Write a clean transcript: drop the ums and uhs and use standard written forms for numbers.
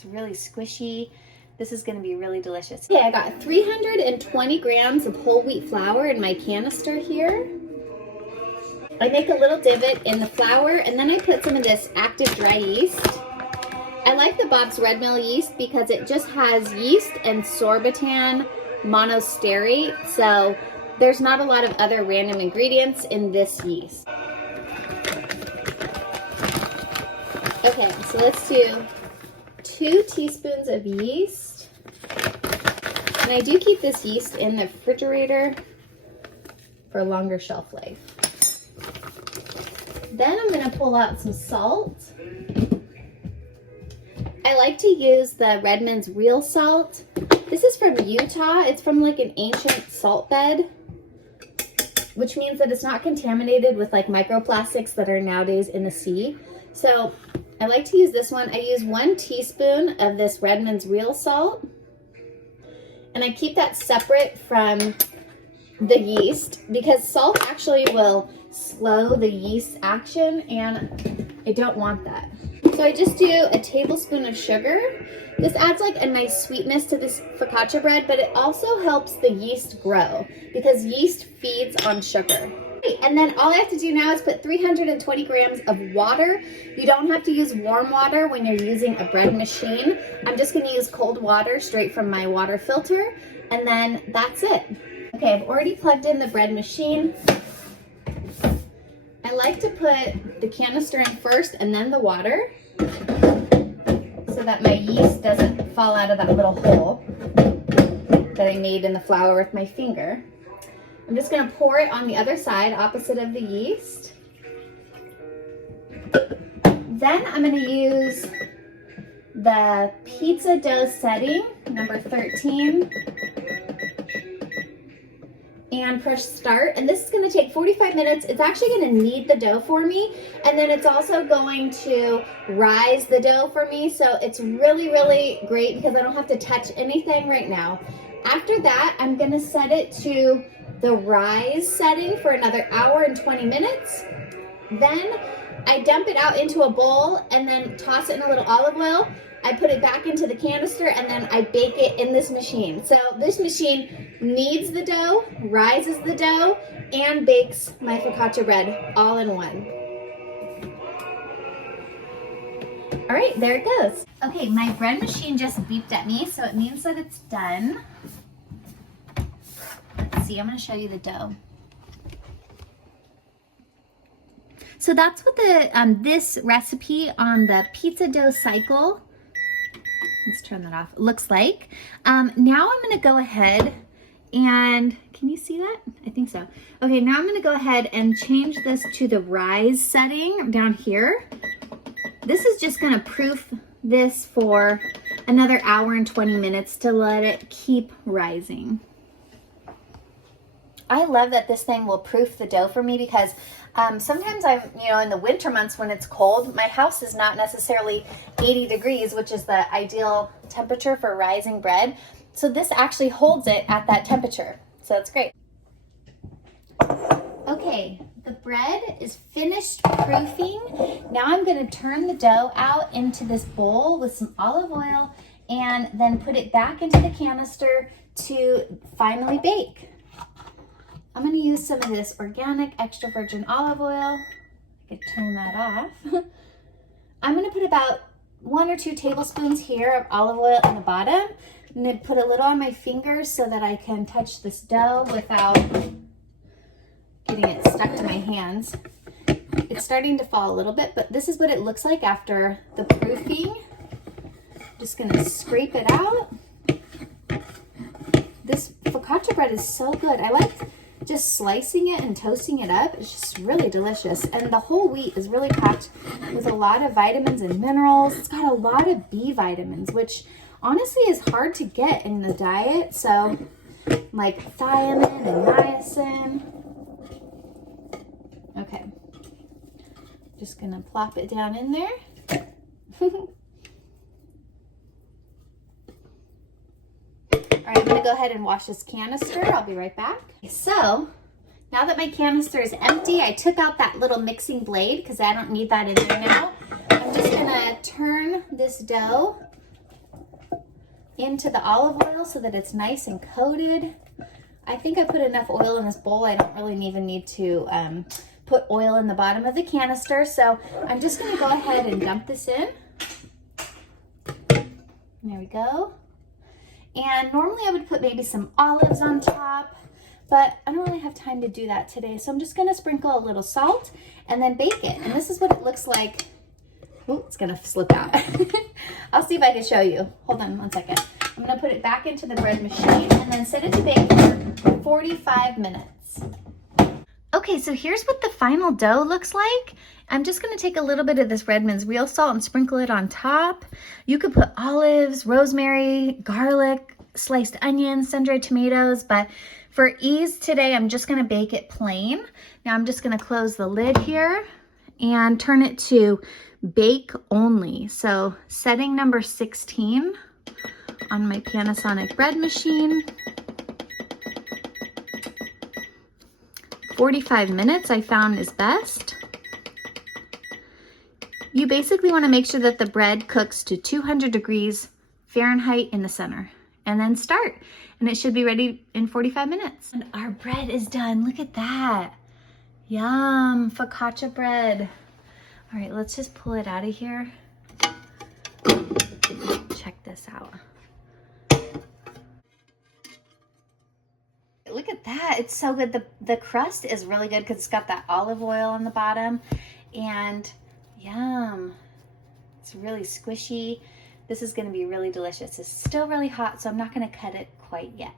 It's really squishy. This is gonna be really delicious. Okay, I got 320 grams of whole wheat flour in my canister here. I make a little divot in the flour, and then I put some of this active dry yeast. I like the Bob's Red Mill yeast because it just has yeast and sorbitan monosterate, so there's not a lot of other random ingredients in this yeast. Okay, so let's do 2 teaspoons of yeast. And I do keep this yeast in the refrigerator for a longer shelf life. Then I'm gonna pull out some salt. I like to use the Redmond's real salt. This is from Utah. It's from like an ancient salt bed, which means that it's not contaminated with like microplastics that are nowadays in the sea. So I like to use this one. I use 1 teaspoon of this Redmond's real salt, and I keep that separate from the yeast because salt actually will slow the yeast action, and I don't want that. So I just do a tablespoon of sugar. This adds like a nice sweetness to this focaccia bread, but it also helps the yeast grow because yeast feeds on sugar. And then all I have to do now is put 320 grams of water. You don't have to use warm water when you're using a bread machine. I'm just gonna use cold water straight from my water filter, and then that's it. Okay, I've already plugged in the bread machine. I like to put the canister in first and then the water so that my yeast doesn't fall out of that little hole that I made in the flour with my finger. I'm just gonna pour it on the other side, opposite of the yeast. Then I'm gonna use the pizza dough setting, number 13, and push start. And this is gonna take 45 minutes. It's actually gonna knead the dough for me, and then it's also going to rise the dough for me. So it's really, really great because I don't have to touch anything right now. After that, I'm gonna set it to the rise setting for another hour and 20 minutes. Then I dump it out into a bowl and then toss it in a little olive oil. I put it back into the canister and then I bake it in this machine. So this machine kneads the dough, rises the dough, and bakes my focaccia bread all in one. All right, there it goes. Okay, my bread machine just beeped at me, so it means that it's done. Let's see, I'm gonna show you the dough. So that's what the this recipe on the pizza dough cycle, let's turn that off, looks like. Now I'm gonna go ahead and, can you see that? I think so. Okay, now I'm gonna go ahead and change this to the rise setting down here. This is just gonna proof this for another hour and 20 minutes to let it keep rising. I love that this thing will proof the dough for me because sometimes I'm, in the winter months when it's cold, my house is not necessarily 80 degrees, which is the ideal temperature for rising bread. So this actually holds it at that temperature. So it's great. Okay, the bread is finished proofing. Now I'm gonna turn the dough out into this bowl with some olive oil and then put it back into the canister to finally bake. I'm gonna use some of this organic extra virgin olive oil. I could turn that off. I'm gonna put about 1 or 2 tablespoons here of olive oil in the bottom. I'm gonna put a little on my fingers so that I can touch this dough without getting it stuck to my hands. It's starting to fall a little bit, but this is what it looks like after the proofing. Just gonna scrape it out. This focaccia bread is so good. I like just slicing it and toasting it up. It's just really delicious. And the whole wheat is really packed with a lot of vitamins and minerals. It's got a lot of B vitamins, which honestly is hard to get in the diet. So like thiamine and niacin. Okay. Just gonna plop it down in there. All right, I'm gonna go ahead and wash this canister. I'll be right back. So, now that my canister is empty, I took out that little mixing blade because I don't need that in there now. I'm just gonna turn this dough into the olive oil so that it's nice and coated. I think I put enough oil in this bowl. I don't really even need to put oil in the bottom of the canister. So I'm just gonna go ahead and dump this in. There we go. And normally I would put maybe some olives on top, but I don't really have time to do that today. So I'm just gonna sprinkle a little salt and then bake it. And this is what it looks like. Oh, it's gonna slip out. I'll see if I can show you. Hold on one second. I'm gonna put it back into the bread machine and then set it to bake for 45 minutes. Okay, so here's what the final dough looks like. I'm just gonna take a little bit of this Redmond's real salt and sprinkle it on top. You could put olives, rosemary, garlic, sliced onions, sun-dried tomatoes, but for ease today, I'm just gonna bake it plain. Now I'm just gonna close the lid here and turn it to bake only. So setting number 16 on my Panasonic bread machine. 45 minutes I found is best. You basically want to make sure that the bread cooks to 200 degrees Fahrenheit in the center and then start. And it should be ready in 45 minutes. And our bread is done. Look at that. Yum, focaccia bread. All right, let's just pull it out of here. Check this out. Look at that, it's so good. The crust is really good because it's got that olive oil on the bottom. And yum, it's really squishy. This is gonna be really delicious. It's still really hot, so I'm not gonna cut it quite yet.